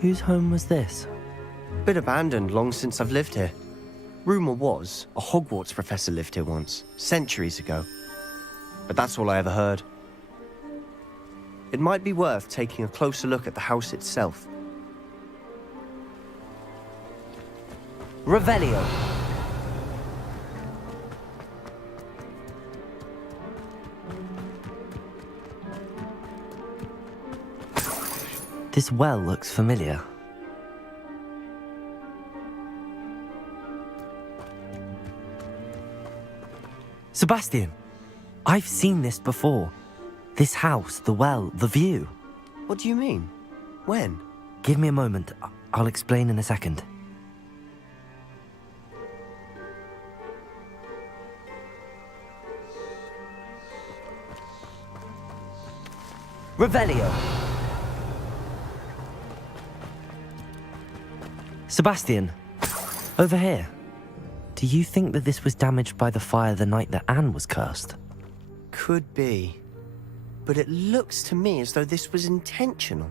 Whose home was this? Been abandoned long since I've lived here. Rumour was a Hogwarts professor lived here once, centuries ago. But that's all I ever heard. It might be worth taking a closer look at the house itself. Revelio. This well looks familiar. Sebastian, I've seen this before. This house, the well, the view. What do you mean? When? Give me a moment. I'll explain in a second. Revelio. Sebastian, over here. Do you think that this was damaged by the fire the night that Anne was cursed? Could be. But it looks to me as though this was intentional.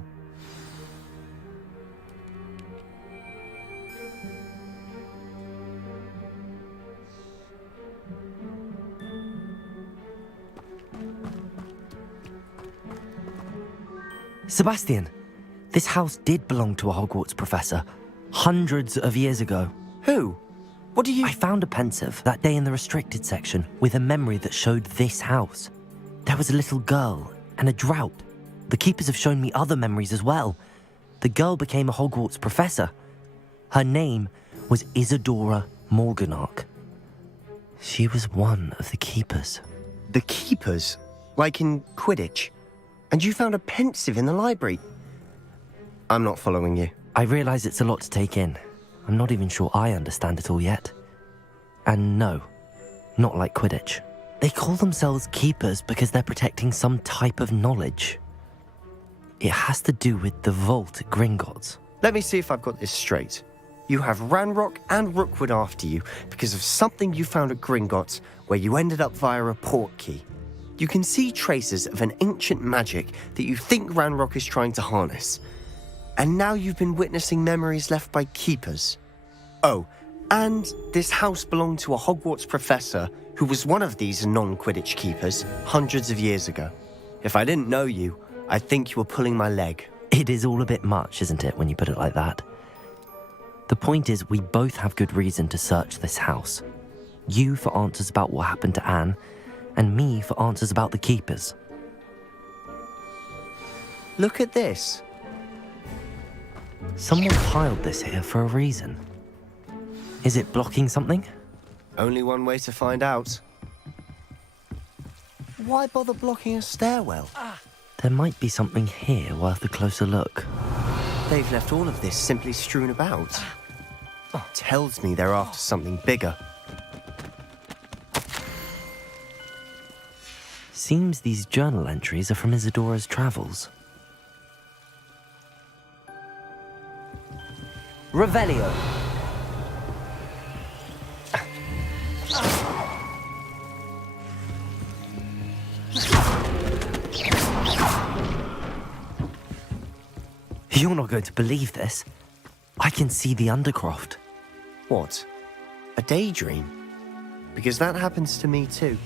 Sebastian, this house did belong to a Hogwarts professor, hundreds of years ago. Who? What do you... I found a pensive that day in the restricted section with a memory that showed this house. There was a little girl and a drought. The keepers have shown me other memories as well. The girl became a Hogwarts professor. Her name was Isadora Morganach. She was one of the keepers. The keepers? Like in Quidditch? And you found a pensive in the library? I'm not following you. I realise it's a lot to take in. I'm not even sure I understand it all yet. And no, not like Quidditch. They call themselves keepers because they're protecting some type of knowledge. It has to do with the vault at Gringotts. Let me see if I've got this straight. You have Ranrock and Rookwood after you because of something you found at Gringotts where you ended up via a portkey. You can see traces of an ancient magic that you think Ranrock is trying to harness. And now you've been witnessing memories left by keepers. Oh, and this house belonged to a Hogwarts professor who was one of these non-Quidditch keepers hundreds of years ago. If I didn't know you, I'd think you were pulling my leg. It is all a bit much, isn't it, when you put it like that? The point is, we both have good reason to search this house. You for answers about what happened to Anne, and me for answers about the keepers. Look at this. Someone piled this here for a reason. Is it blocking something? Only one way to find out. Why bother blocking a stairwell? There might be something here worth a closer look. They've left all of this simply strewn about. Tells me they're after something bigger. Seems these journal entries are from Isadora's travels. Revelio. You're not going to believe this. I can see the Undercroft. What? A daydream? Because that happens to me too.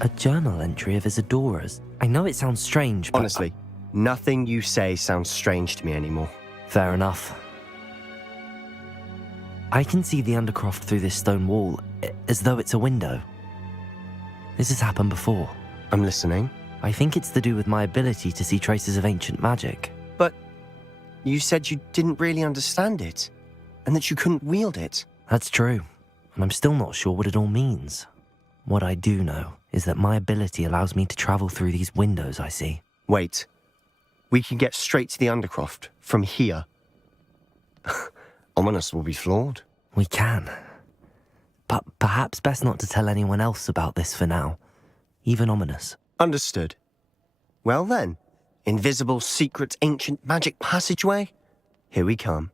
A journal entry of Isadora's. I know it sounds strange, but... Honestly, nothing you say sounds strange to me anymore. Fair enough. I can see the Undercroft through this stone wall, as though it's a window. This has happened before. I'm listening. I think it's to do with my ability to see traces of ancient magic. But you said you didn't really understand it, and that you couldn't wield it. That's true, and I'm still not sure what it all means. What I do know is that my ability allows me to travel through these windows I see. Wait. We can get straight to the Undercroft from here. Ominous will be flawed. We can. But perhaps best not to tell anyone else about this for now. Even Ominous. Understood. Well then, invisible, secret, ancient magic passageway? Here we come.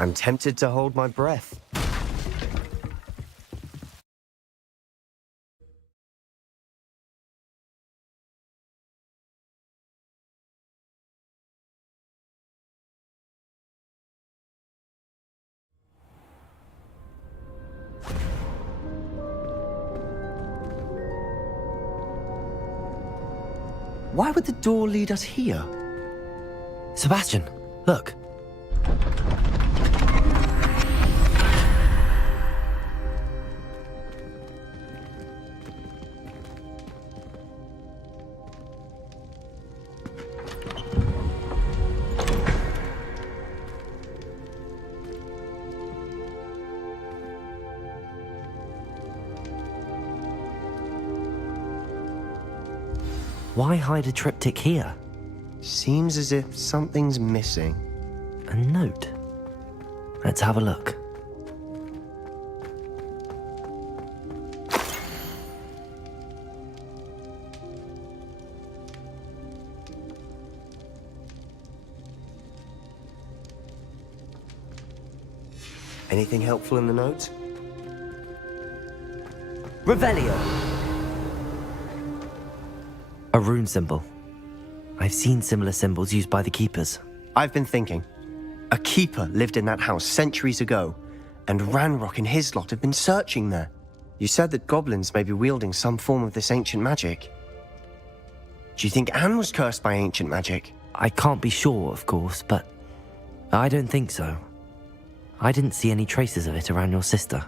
I'm tempted to hold my breath. Why would the door lead us here? Sebastian, look. Why hide a triptych here? Seems as if something's missing. A note. Let's have a look. Anything helpful in the note? Revelio! A rune symbol. I've seen similar symbols used by the keepers. I've been thinking. A keeper lived in that house centuries ago, and Ranrock and his lot have been searching there. You said that goblins may be wielding some form of this ancient magic. Do you think Anne was cursed by ancient magic? I can't be sure, of course, but I don't think so. I didn't see any traces of it around your sister.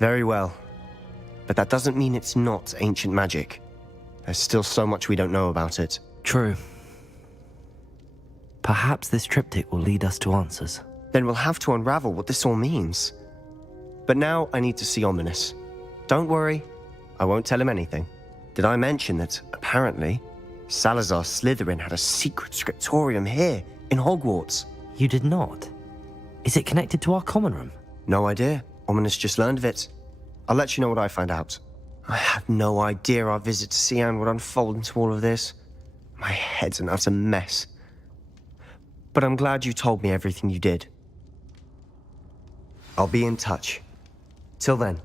Very well. But that doesn't mean it's not ancient magic. There's still so much we don't know about it. True. Perhaps this triptych will lead us to answers. Then we'll have to unravel what this all means. But now I need to see Ominous. Don't worry, I won't tell him anything. Did I mention that, apparently, Salazar Slytherin had a secret scriptorium here, in Hogwarts? You did not? Is it connected to our common room? No idea. Ominous just learned of it. I'll let you know what I find out. I had no idea our visit to Cian would unfold into all of this. My head's an utter mess. But I'm glad you told me everything you did. I'll be in touch. Till then.